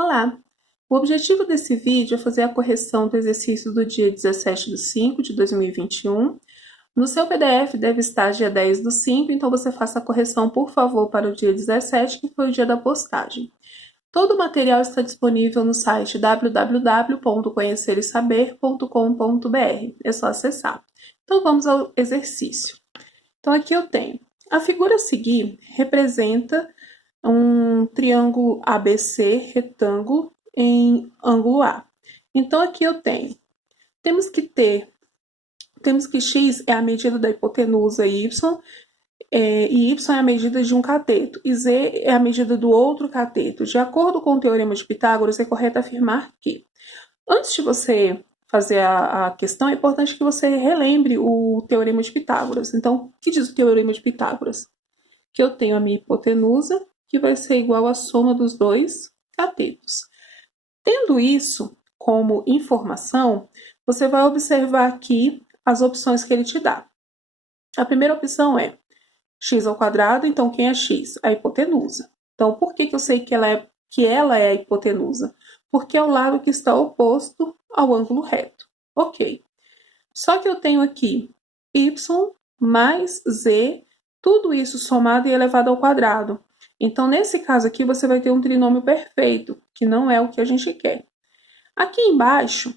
Olá! O objetivo desse vídeo é fazer a correção do exercício do dia 17/5/2021. No seu PDF deve estar dia 10/5, então você faça a correção, por favor, para o dia 17, que foi o dia da postagem. Todo o material está disponível no site www.conheceresaber.com.br. É só acessar. Então vamos ao exercício. Então aqui eu tenho. A figura a seguir representa um triângulo ABC retângulo em ângulo A. Então aqui eu tenho, temos que x é a medida da hipotenusa y, e y é a medida de um cateto, e z é a medida do outro cateto. De acordo com o teorema de Pitágoras, é correto afirmar que, antes de você fazer a questão, é importante que você relembre o teorema de Pitágoras. Então, o que diz o teorema de Pitágoras? Que eu tenho a minha hipotenusa, que vai ser igual à soma dos dois catetos. Tendo isso como informação, você vai observar aqui as opções que ele te dá. A primeira opção é x ao quadrado, então quem é x? A hipotenusa. Então, por que eu sei que ela é a hipotenusa? Porque é o lado que está oposto ao ângulo reto. Ok. Só que eu tenho aqui y mais z, tudo isso somado e elevado ao quadrado. Então, nesse caso aqui, você vai ter um trinômio perfeito, que não é o que a gente quer. Aqui embaixo,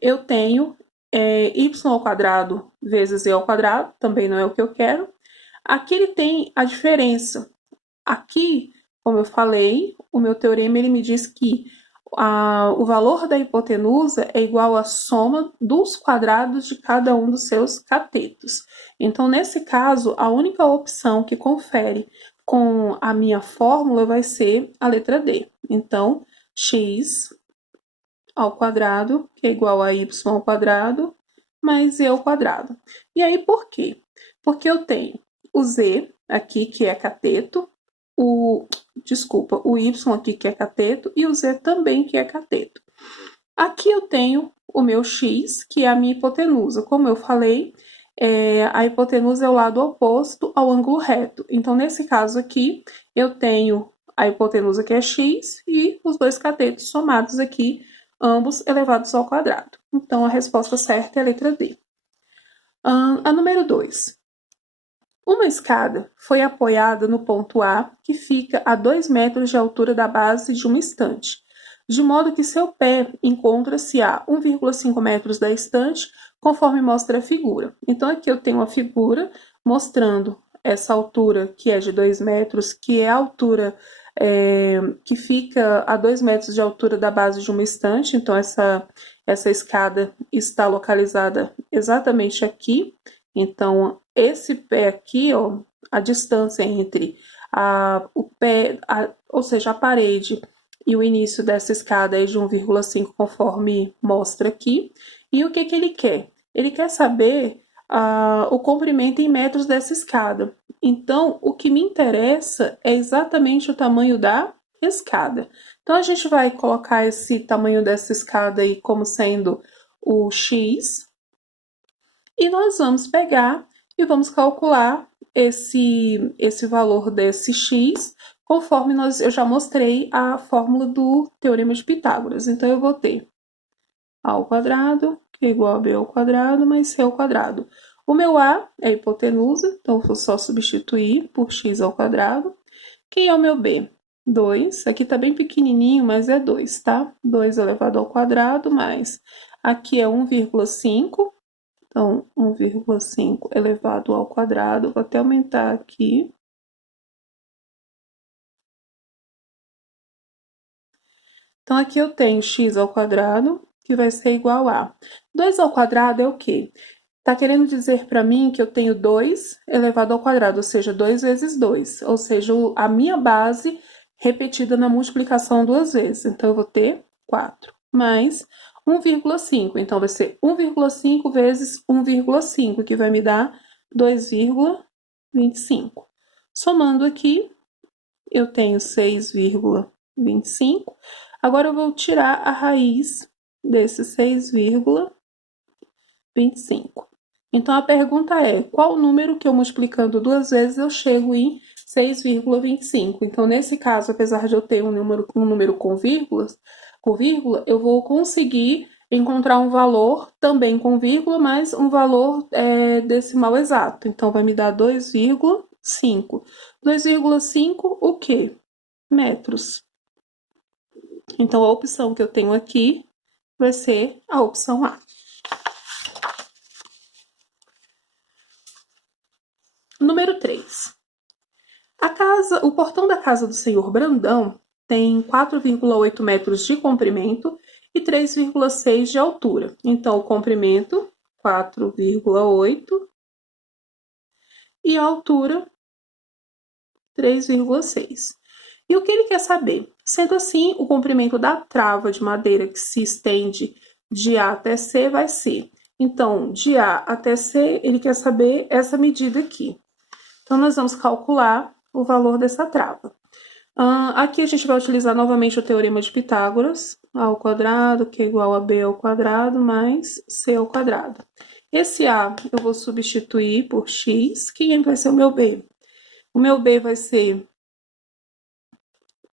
eu tenho y ao quadrado vezes z ao quadrado, também não é o que eu quero. Aqui ele tem a diferença. Aqui, como eu falei, o meu teorema ele me diz que o valor da hipotenusa é igual à soma dos quadrados de cada um dos seus catetos. Então, nesse caso, a única opção que confere com a minha fórmula vai ser a letra D. Então, x ao quadrado, que é igual a y ao quadrado, mais z ao quadrado. E aí, por quê? Porque eu tenho o z aqui, que é cateto, o y aqui, que é cateto, e o z também, que é cateto. Aqui eu tenho o meu x, que é a minha hipotenusa. Como eu falei, a hipotenusa é o lado oposto ao ângulo reto. Então, nesse caso aqui, eu tenho a hipotenusa, que é x, e os dois catetos somados aqui, ambos elevados ao quadrado. Então, a resposta certa é a letra D. A número 2. Uma escada foi apoiada no ponto A, que fica a 2 metros de altura da base de uma estante, de modo que seu pé encontra-se a 1,5 metros da estante, conforme mostra a figura. Então, aqui eu tenho uma figura mostrando essa altura, que é de 2 metros, que é a altura que fica a 2 metros de altura da base de uma estante. Então, essa escada está localizada exatamente aqui. Então, esse pé aqui, ó, a distância entre o pé, ou seja, a parede e o início dessa escada é de 1,5, conforme mostra aqui. E o que ele quer? Ele quer saber o comprimento em metros dessa escada. Então, o que me interessa é exatamente o tamanho da escada. Então, a gente vai colocar esse tamanho dessa escada aí como sendo o x. E nós vamos pegar e vamos calcular esse valor desse x, conforme eu já mostrei a fórmula do teorema de Pitágoras. Então, eu vou ter a ao quadrado, que é igual a b ao quadrado, mais c ao quadrado. O meu a é a hipotenusa, então eu vou só substituir por x ao quadrado. Quem é o meu b? 2. Aqui tá bem pequenininho, mas é 2, tá? 2 elevado ao quadrado, mais aqui é 1,5. Então, 1,5 elevado ao quadrado, vou até aumentar aqui. Então, aqui eu tenho x ao quadrado, que vai ser igual a 2 ao quadrado é o quê? Está querendo dizer para mim que eu tenho 2 elevado ao quadrado, ou seja, 2 vezes 2, ou seja, a minha base repetida na multiplicação 2 vezes. Então, eu vou ter 4, mais 1,5. Então, vai ser 1,5 vezes 1,5, que vai me dar 2,25. Somando aqui, eu tenho 6,25. Agora, eu vou tirar a raiz desse 6,25. Então, a pergunta é, qual número que eu multiplicando 2 vezes eu chego em 6,25. Então, nesse caso, apesar de eu ter um número com vírgula, eu vou conseguir encontrar um valor também com vírgula, mas um valor decimal exato. Então, vai me dar 2,5. 2,5 o quê? Metros. Então, a opção que eu tenho aqui vai ser a opção A. Número 3. O portão da casa do senhor Brandão tem 4,8 metros de comprimento e 3,6 de altura. Então, o comprimento, 4,8 e a altura, 3,6. E o que ele quer saber? Sendo assim, o comprimento da trava de madeira que se estende de A até C vai ser. Então, de A até C, ele quer saber essa medida aqui. Então, nós vamos calcular o valor dessa trava. Aqui a gente vai utilizar novamente o teorema de Pitágoras, A ao quadrado, que é igual a B ao quadrado, mais C ao quadrado. Esse A eu vou substituir por X, quem vai ser o meu B? O meu B vai ser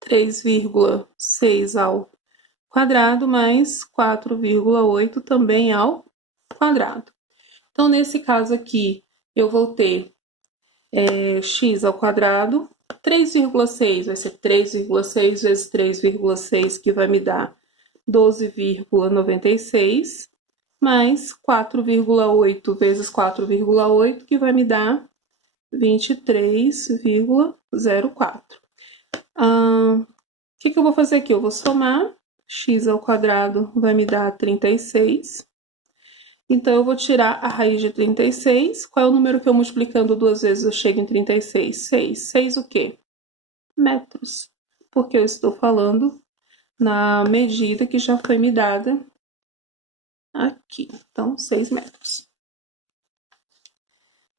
3,6 ao quadrado, mais 4,8 também ao quadrado. Então, nesse caso aqui, eu vou ter x ao quadrado, 3,6 vai ser 3,6 vezes 3,6, que vai me dar 12,96, mais 4,8 vezes 4,8, que vai me dar 23,04. O que eu vou fazer aqui? Eu vou somar, x ao quadrado vai me dar 36. Então, eu vou tirar a raiz de 36. Qual é o número que eu multiplicando 2 vezes eu chego em 36? 6. 6 o quê? Metros. Porque eu estou falando na medida que já foi me dada aqui. Então, 6 metros.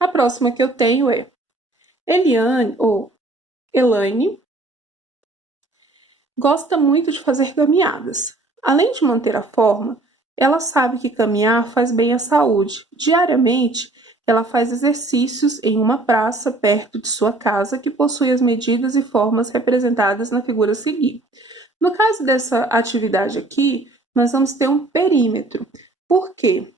A próxima que eu tenho é Elaine gosta muito de fazer caminhadas. Além de manter a forma, ela sabe que caminhar faz bem à saúde. Diariamente, ela faz exercícios em uma praça perto de sua casa que possui as medidas e formas representadas na figura a seguir. No caso dessa atividade aqui, nós vamos ter um perímetro. Por quê?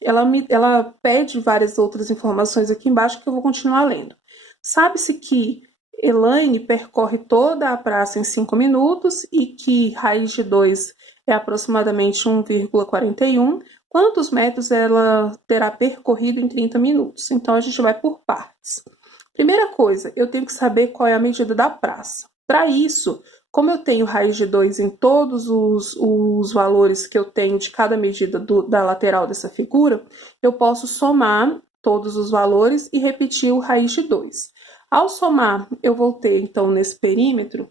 Ela pede várias outras informações aqui embaixo que eu vou continuar lendo. Sabe-se que Elaine percorre toda a praça em 5 minutos e que raiz de 2 é aproximadamente 1,41. Quantos metros ela terá percorrido em 30 minutos? Então, a gente vai por partes. Primeira coisa, eu tenho que saber qual é a medida da praça. Para isso, como eu tenho raiz de 2 em todos os valores que eu tenho de cada medida da lateral dessa figura, eu posso somar todos os valores e repetir o raiz de 2. Ao somar, eu vou ter, então, nesse perímetro,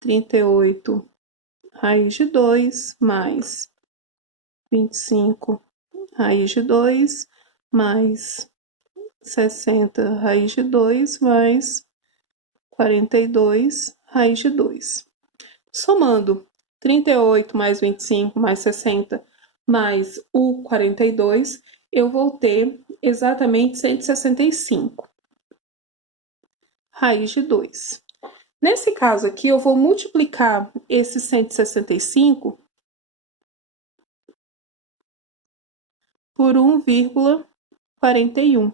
38 raiz de 2 mais 25 raiz de 2 mais 60 raiz de 2 mais 42 raiz de 2. Somando 38 mais 25 mais 60 mais o 42, eu vou ter exatamente 165 raiz de 2. Nesse caso aqui, eu vou multiplicar esse 165 por 1,41,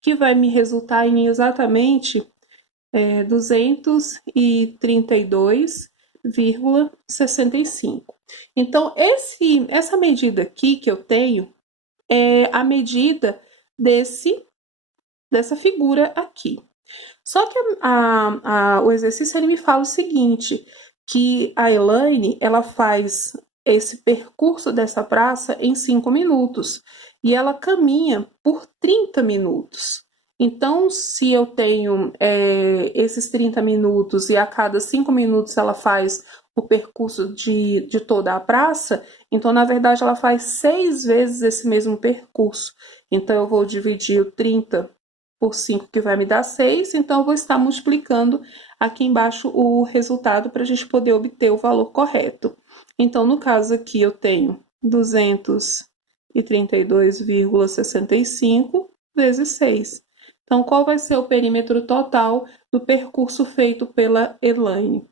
que vai me resultar em exatamente 232,65. Então, essa medida aqui que eu tenho é a medida dessa figura aqui. Só que o exercício ele me fala o seguinte, que a Elaine ela faz esse percurso dessa praça em 5 minutos e ela caminha por 30 minutos. Então, se eu tenho esses 30 minutos e a cada 5 minutos ela faz o percurso de toda a praça, então, na verdade, ela faz 6 vezes esse mesmo percurso. Então, eu vou dividir o 30 por 5, que vai me dar 6, então eu vou estar multiplicando aqui embaixo o resultado para a gente poder obter o valor correto. Então, no caso aqui, eu tenho 232,65 vezes 6. Então, qual vai ser o perímetro total do percurso feito pela Elaine?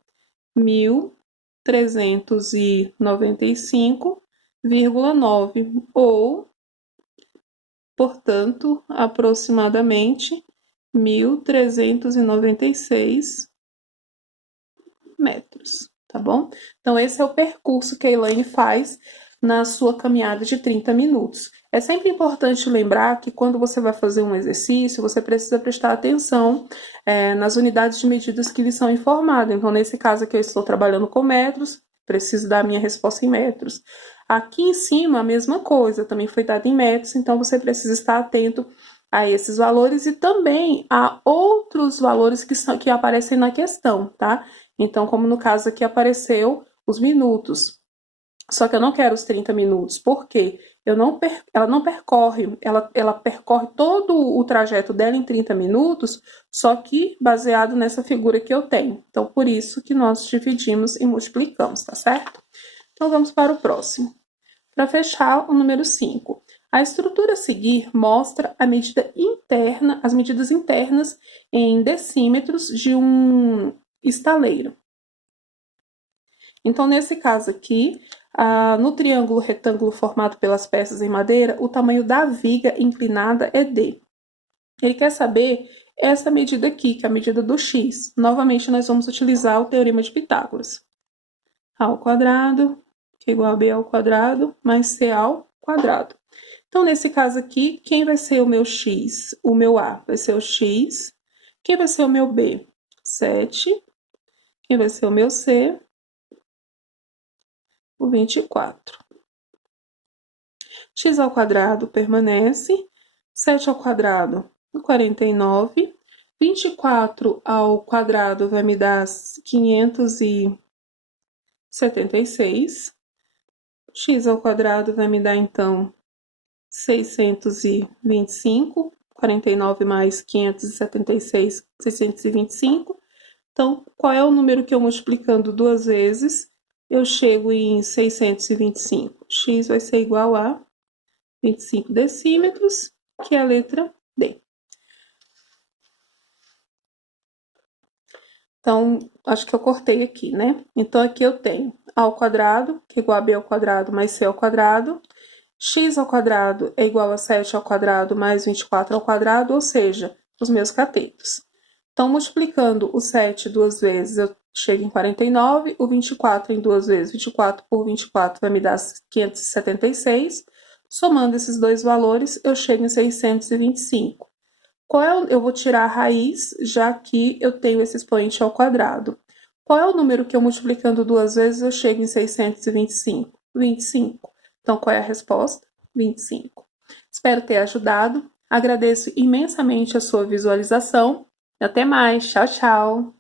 1.395,9 ou, portanto, aproximadamente 1.396 metros, tá bom? Então, esse é o percurso que a Elaine faz na sua caminhada de 30 minutos. É sempre importante lembrar que quando você vai fazer um exercício, você precisa prestar atenção nas unidades de medidas que lhe são informadas. Então, nesse caso aqui, eu estou trabalhando com metros, preciso dar a minha resposta em metros. Aqui em cima, a mesma coisa, também foi dada em metros, então você precisa estar atento a esses valores e também a outros valores que aparecem na questão, tá? Então, como no caso aqui apareceu os minutos. Só que eu não quero os 30 minutos, porque ela não percorre, ela percorre todo o trajeto dela em 30 minutos, só que baseado nessa figura que eu tenho. Então, por isso que nós dividimos e multiplicamos, tá certo? Então, vamos para o próximo. Para fechar, o número 5. A estrutura a seguir mostra a medida interna, as medidas internas em decímetros de um estaleiro. Então, nesse caso aqui, no triângulo retângulo formado pelas peças em madeira, o tamanho da viga inclinada é D. Ele quer saber essa medida aqui, que é a medida do x. Novamente, nós vamos utilizar o teorema de Pitágoras. A ao quadrado, que é igual a b ao quadrado, mais c ao quadrado. Então, nesse caso aqui, quem vai ser o meu x? O meu A vai ser o x. Quem vai ser o meu B? 7. Quem vai ser o meu C? O 24. X ao quadrado permanece. 7 ao quadrado, 49. 24 ao quadrado vai me dar 576. X ao quadrado vai me dar, então, 625. 49 mais 576, 625. Então, qual é o número que eu multiplicando duas vezes, eu chego em 625? X vai ser igual a 25 decímetros, que é a letra D. Então, acho que eu cortei aqui, né? Então, aqui eu tenho A ao quadrado, que é igual a B ao quadrado, mais C ao quadrado. X ao quadrado é igual a 7 ao quadrado, mais 24 ao quadrado, ou seja, os meus catetos. Então, multiplicando o 7 duas vezes, eu chego em 49. O 24 em duas vezes, 24 por 24 vai me dar 576. Somando esses dois valores, eu chego em 625. Eu vou tirar a raiz, já que eu tenho esse expoente ao quadrado. Qual é o número que eu multiplicando duas vezes eu chego em 625? 25. Então, qual é a resposta? 25. Espero ter ajudado. Agradeço imensamente a sua visualização. Até mais. Tchau, tchau.